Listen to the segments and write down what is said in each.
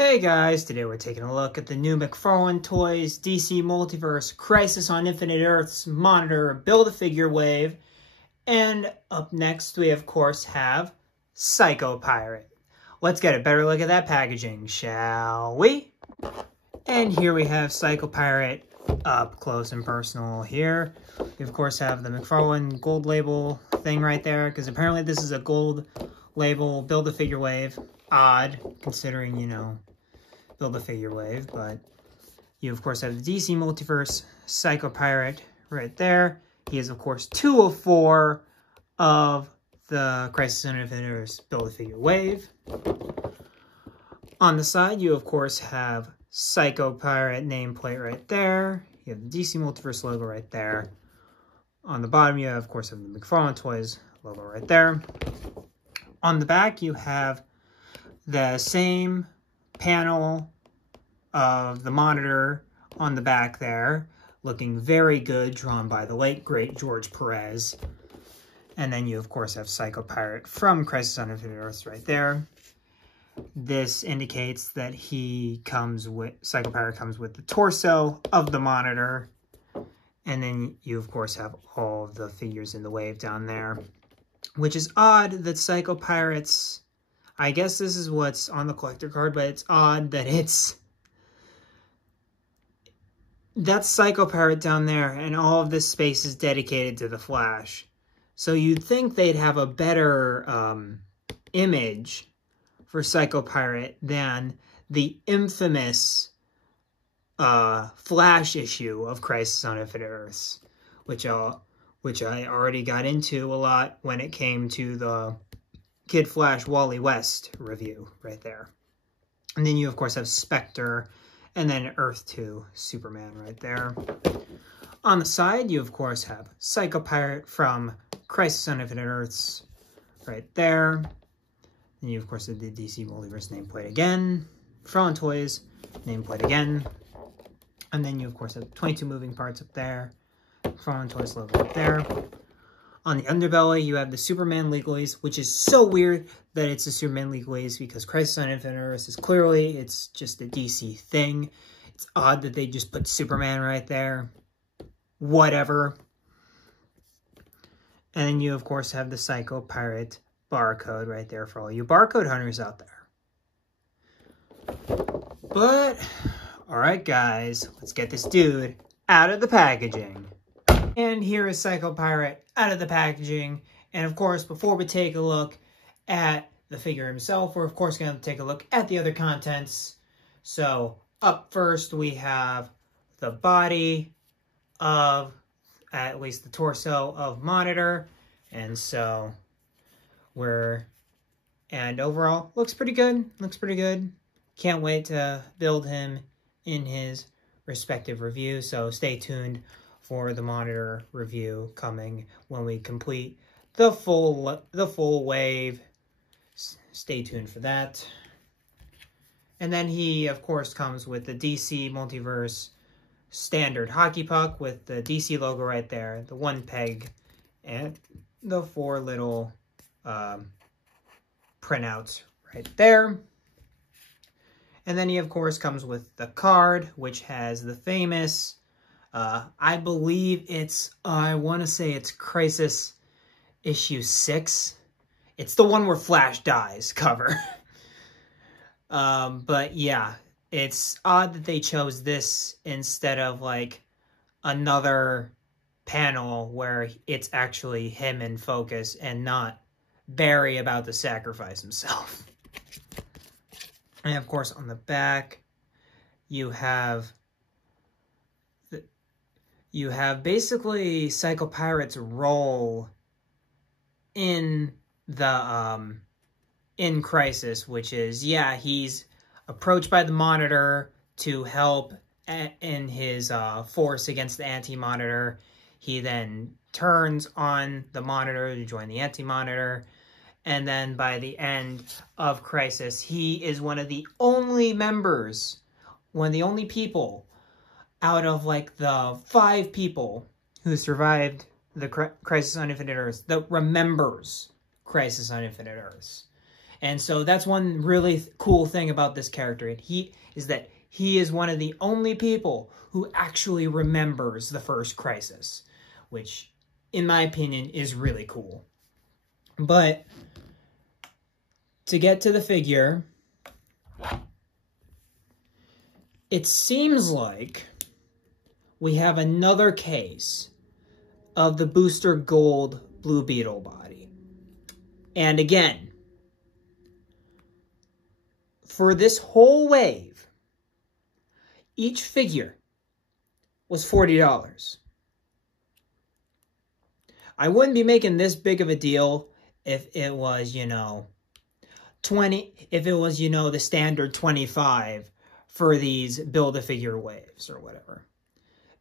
Hey guys, today we're taking a look at the new McFarlane Toys DC Multiverse Crisis on Infinite Earths Monitor Build-A-Figure Wave. And up next we of course have Psycho Pirate. Let's get a better look at that packaging, shall we? And here we have Psycho Pirate up close and personal here. We of course have the McFarlane gold label thing right there, because apparently this is a gold label Build-A-Figure Wave. Odd, considering, you know, Build-A-Figure Wave, but you of course have the DC Multiverse Psycho Pirate right there. He is of course 2 of 4 of the Crisis on Infinite Earths Build-A-Figure Wave. On the side, you of course have Psycho Pirate nameplate right there. You have the DC Multiverse logo right there. On the bottom, you of course have the McFarlane Toys logo right there. On the back, you have the same panel of the monitor on the back there, looking very good, drawn by the late great George Perez. And then you of course have Psycho Pirate from Crisis on Infinite Earths right there. This indicates that Psycho Pirate comes with the torso of the monitor. And then you of course have all of the figures in the wave down there, which is odd that Psycho Pirate's, I guess this is what's on the collector card, but it's odd that that's Psycho Pirate down there, and all of this space is dedicated to the Flash. So you'd think they'd have a better image for Psycho Pirate than the infamous Flash issue of Crisis on Infinite Earths, which I already got into a lot when it came to the Kid Flash Wally West review right there. And then you of course have Spectre, and then Earth 2 Superman right there. On the side, you of course have Psycho Pirate from Crisis on Infinite Earths right there. And you of course have the DC Multiverse nameplate again. McFarlane Toys nameplate again. And then you of course have 22 moving parts up there. McFarlane Toys logo up there. On the underbelly, you have the Superman legalese, which is so weird that it's a Superman legalese, because Crisis on Infinite Earths is clearly, it's just a DC thing. It's odd that they just put Superman right there. Whatever. And then you, of course, have the Psycho Pirate barcode right there for all you barcode hunters out there. But, alright guys, let's get this dude out of the packaging. And here is Psycho Pirate out of the packaging. And of course, before we take a look at the figure himself, we're of course going to take a look at the other contents. So up first, we have the body of, at least the torso of Monitor. And so and overall, looks pretty good. Looks pretty good. Can't wait to build him in his respective review. So stay tuned for the Monitor review coming when we complete the full wave. Stay tuned for that. And then he, of course, comes with the DC Multiverse standard hockey puck with the DC logo right there, the 1 peg, and the 4 little printouts right there. And then he, of course, comes with the card, which has the famous, I believe it's, I want to say it's Crisis issue 6. It's the one where Flash dies cover. But yeah, it's odd that they chose this instead of like another panel where it's actually him in focus and not Barry about to sacrifice himself. And of course, on the back, you have basically Psycho Pirate's role in the in Crisis, which is, yeah, he's approached by the Monitor to help in his force against the Anti-Monitor. He then turns on the Monitor to join the Anti-Monitor. And then by the end of Crisis, he is one of the only members, one of the only people out of like the 5 people who survived the Crisis on Infinite Earths that remembers Crisis on Infinite Earths. And so that's one really cool thing about this character. And he is one of the only people who actually remembers the first Crisis, which, in my opinion, is really cool. But to get to the figure, it seems like we have another case of the Booster Gold Blue Beetle body. And again, for this whole wave, each figure was $40. I wouldn't be making this big of a deal if it was, you know, the standard 25 for these Build-A-Figure waves or whatever.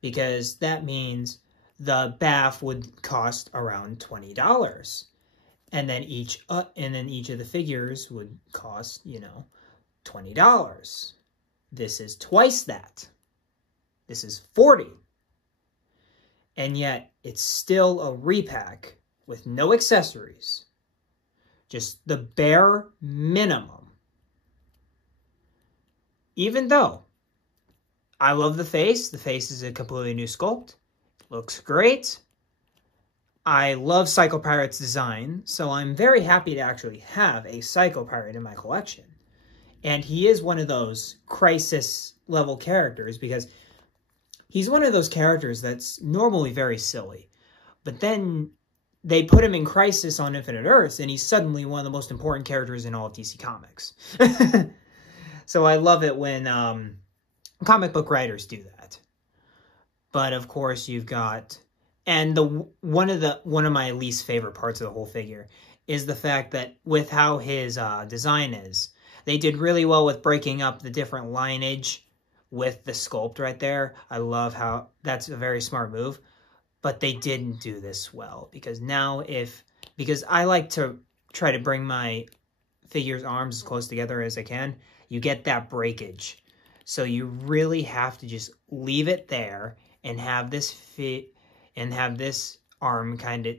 Because that means the BAF would cost around $20. And then each of the figures would cost, you know, $20. This is twice that. This is $40. And yet it's still a repack with no accessories. Just the bare minimum. Even though I love the face. The face is a completely new sculpt. Looks great. I love Psycho Pirate's design, so I'm very happy to actually have a Psycho Pirate in my collection. And he is one of those Crisis level characters because he's one of those characters that's normally very silly. But then they put him in Crisis on Infinite Earths, and he's suddenly one of the most important characters in all of DC Comics. So I love it when comic book writers do that. But of course you've got, and one of my least favorite parts of the whole figure is the fact that with how his design is, they did really well with breaking up the different lineage with the sculpt right there. I love how that's a very smart move, but they didn't do this well because because I like to try to bring my figure's arms as close together as I can, you get that breakage. So you really have to just leave it there and have this arm kind of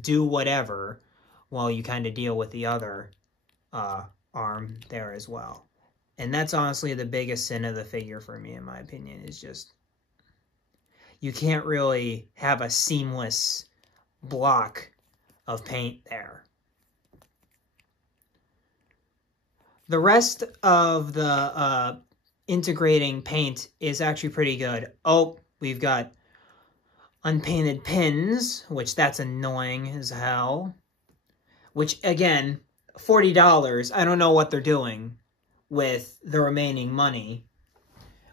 do whatever while you kind of deal with the other arm there as well. And that's honestly the biggest sin of the figure for me, in my opinion, is just you can't really have a seamless block of paint there. The rest of the integrating paint is actually pretty good. Oh, we've got unpainted pins, which that's annoying as hell. Which, again, $40, I don't know what they're doing with the remaining money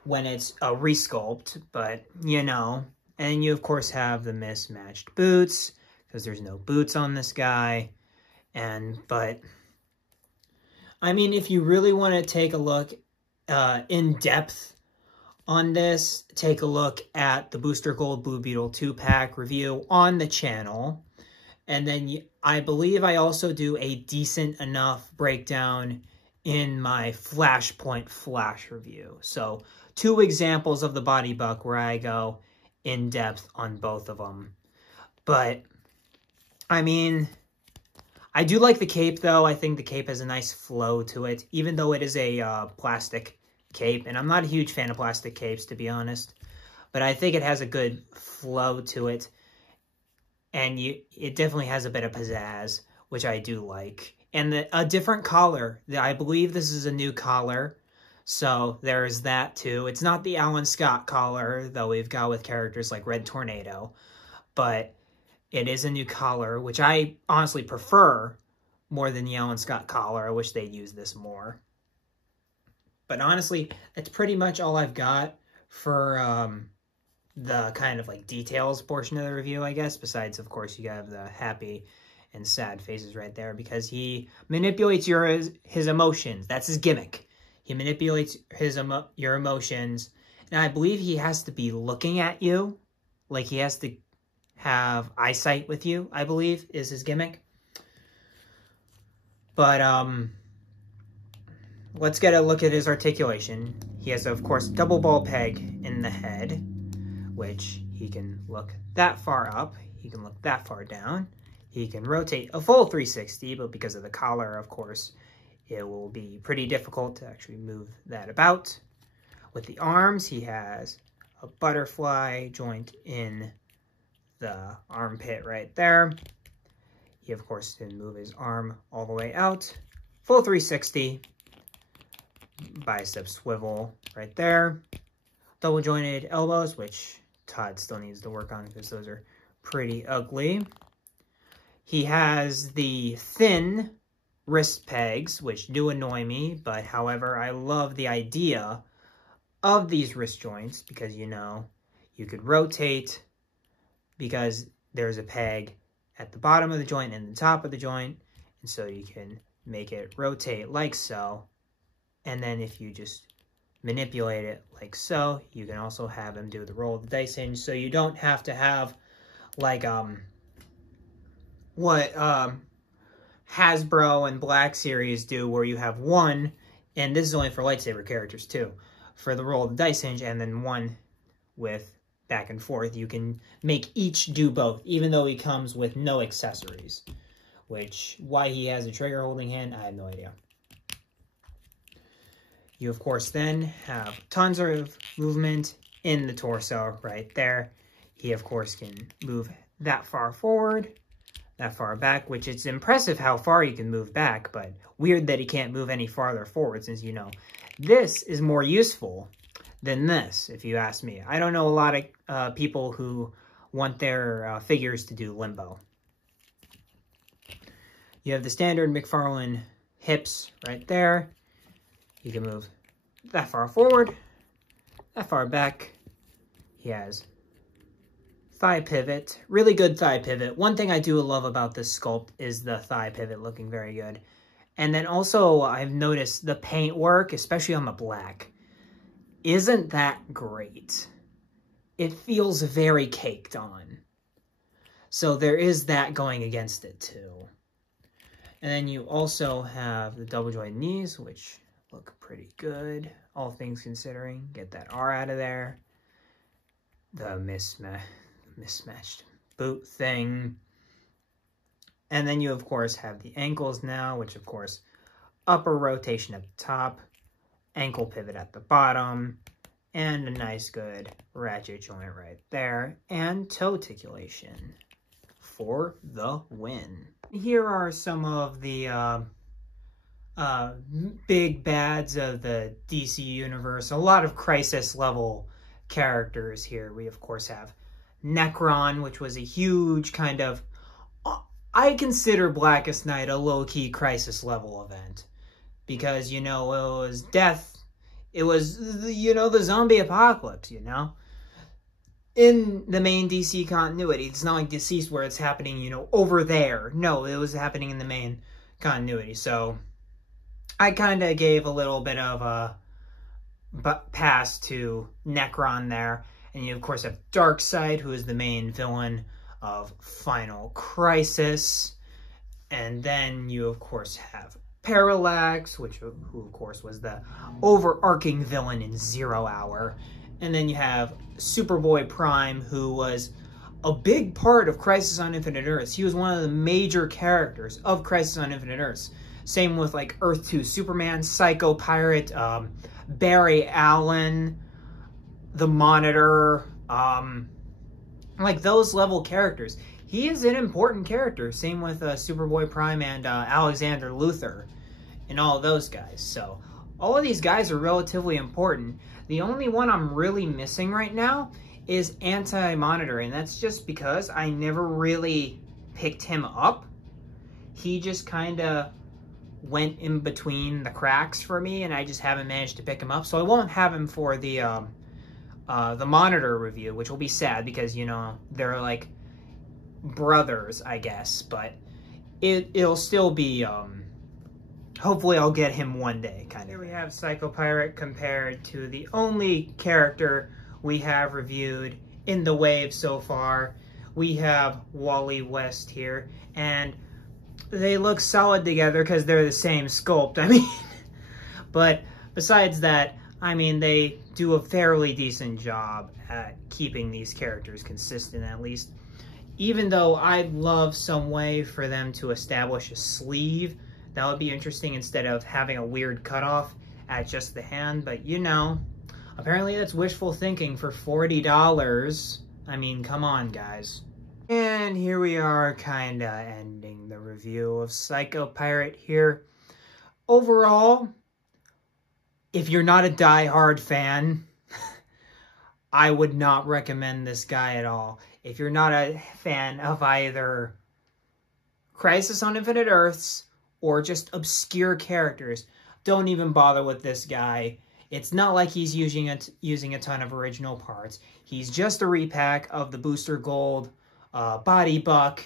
when it's a resculpt, but, you know. And you, of course, have the mismatched boots, because there's no boots on this guy. But, I mean, if you really want to take a look in depth on this, take a look at the Booster Gold Blue Beetle 2-pack review on the channel. And then I believe I also do a decent enough breakdown in my Flashpoint Flash review. So 2 examples of the body buck where I go in depth on both of them. But, I mean, I do like the cape, though. I think the cape has a nice flow to it, even though it is a plastic cape. And I'm not a huge fan of plastic capes, to be honest. But I think it has a good flow to it. And it definitely has a bit of pizzazz, which I do like. And a different collar. I believe this is a new collar. So there's that, too. It's not the Alan Scott collar, though we've got with characters like Red Tornado. But it is a new collar, which I honestly prefer more than the Alan Scott collar. I wish they'd use this more. But honestly, that's pretty much all I've got for the kind of like details portion of the review, I guess. Besides, of course, you have the happy and sad faces right there because he manipulates his emotions. That's his gimmick. He manipulates your emotions. And I believe he has to be looking at you. Like he has to have eyesight with you, I believe, is his gimmick. But, let's get a look at his articulation. He has, of course, double ball peg in the head, which he can look that far up. He can look that far down. He can rotate a full 360, but because of the collar, of course, it will be pretty difficult to actually move that about. With the arms, he has a butterfly joint in the armpit right there. He, of course, can move his arm all the way out. Full 360. Bicep swivel right there. Double jointed elbows, which Todd still needs to work on because those are pretty ugly. He has the thin wrist pegs, which do annoy me, but however, I love the idea of these wrist joints because, you know, you could rotate because there's a peg at the bottom of the joint and the top of the joint, and so you can make it rotate like so, and then if you just manipulate it like so, you can also have him do the roll of the dice hinge, so you don't have to have like what Hasbro and Black Series do, where you have one, and this is only for lightsaber characters too, for the roll of the dice hinge, and then one with back and forth. You can make each do both, even though he comes with no accessories. Which, why he has a trigger holding hand, I have no idea. You, of course, then have tons of movement in the torso right there. He, of course, can move that far forward, that far back, which is impressive how far he can move back, but weird that he can't move any farther forward, since, you know, this is more useful than this, if you ask me. I don't know a lot of people who want their figures to do limbo. You have the standard McFarlane hips right there. You can move that far forward, that far back. He has thigh pivot, really good thigh pivot. One thing I do love about this sculpt is the thigh pivot looking very good. And then also I've noticed the paint work, especially on the black, isn't that great. It feels very caked on. So there is that going against it too. And then you also have the double jointed knees, which look pretty good, all things considering. Get that R out of there. The mismatched boot thing. And then you, of course, have the ankles now, which, of course, upper rotation at the top, ankle pivot at the bottom, and a nice good ratchet joint right there, and toe articulation for the win. Here are some of the big bads of the DC universe. A lot of crisis level characters here. We, of course, have Necron, which was a huge kind of... I consider Blackest Night a low-key crisis level event. Because, you know, it was death. It was, you know, the zombie apocalypse, you know? In the main DC continuity. It's not like Deceased where it's happening, you know, over there. No, it was happening in the main continuity. So, I kind of gave a little bit of a pass to Necron there. And you, of course, have Darkseid, who is the main villain of Final Crisis. And then you, of course, have Parallax, who, of course, was the overarching villain in Zero Hour. And then you have Superboy Prime, who was a big part of Crisis on Infinite Earths. He was one of the major characters of Crisis on Infinite Earths. Same with, like, Earth 2 Superman, Psycho Pirate, Barry Allen, the Monitor, like those level characters. He is an important character. Same with Superboy Prime and Alexander Luthor and all of those guys. So all of these guys are relatively important. The only one I'm really missing right now is Anti-Monitor, and that's just because I never really picked him up. He just kind of went in between the cracks for me, and I just haven't managed to pick him up. So I won't have him for the Monitor review, which will be sad because, you know, they're like brothers, I guess. But it'll still be, hopefully I'll get him one day, kind of. Here we have Psycho Pirate compared to the only character we have reviewed in the wave so far. We have Wally West here, and they look solid together because they're the same sculpt, I mean. But besides that, I mean, they do a fairly decent job at keeping these characters consistent, at least. Even though I'd love some way for them to establish a sleeve That would be interesting instead of having a weird cutoff at just the hand. But you know, apparently that's wishful thinking for $40. I mean, come on, guys. And here we are, kinda ending the review of Psycho Pirate here. Overall, if you're not a die-hard fan, I would not recommend this guy at all. If you're not a fan of either Crisis on Infinite Earths or just obscure characters, don't even bother with this guy. It's not like he's using a ton of original parts. He's just a repack of the Booster Gold body buck,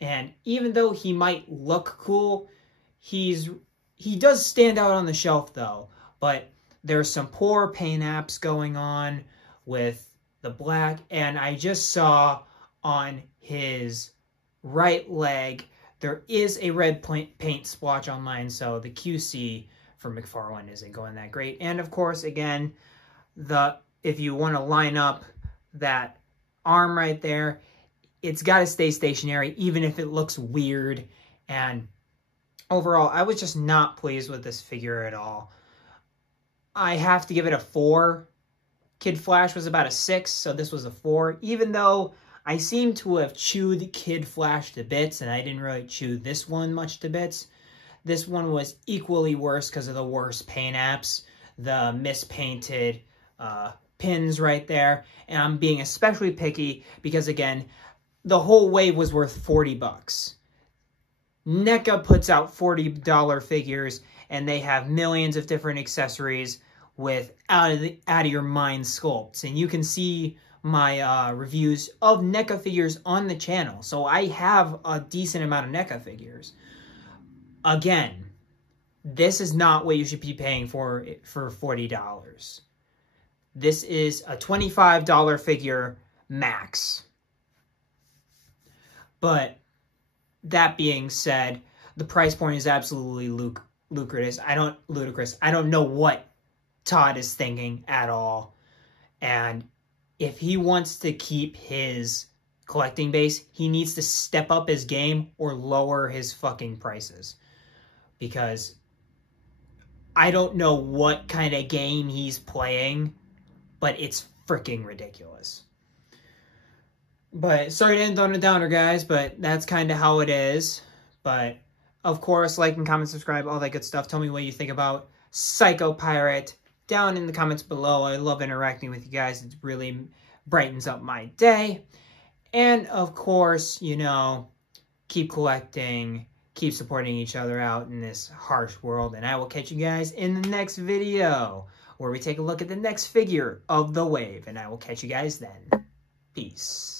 and even though he might look cool, he does stand out on the shelf though. But there's some poor paint apps going on with the black, and I just saw on his right leg there is a red paint splotch on mine, so the QC for McFarlane isn't going that great. And of course, again, if you want to line up that arm right there, it's got to stay stationary, even if it looks weird. And overall, I was just not pleased with this figure at all. I have to give it a 4. Kid Flash was about a 6, so this was a 4. Even though I seem to have chewed Kid Flash to bits, and I didn't really chew this one much to bits. This one was equally worse because of the worse paint apps, the mispainted pins right there. And I'm being especially picky because, again, the whole wave was worth $40. NECA puts out $40 figures, and they have millions of different accessories with out of your mind sculpts. And you can see my reviews of NECA figures on the channel. So I have a decent amount of NECA figures. Again, this is not what you should be paying for $40. This is a $25 figure max. But that being said, the price point is absolutely ludicrous. I don't know what Todd is thinking at all. And if he wants to keep his collecting base, he needs to step up his game or lower his fucking prices. Because I don't know what kind of game he's playing, but it's freaking ridiculous. But sorry to end on a downer, guys, but that's kind of how it is. But, of course, like and comment, subscribe, all that good stuff. Tell me what you think about Psycho Pirate down in the comments below. I love interacting with you guys. It really brightens up my day. And, of course, you know, keep collecting, keep supporting each other out in this harsh world. And I will catch you guys in the next video, where we take a look at the next figure of the wave. And I will catch you guys then. Peace.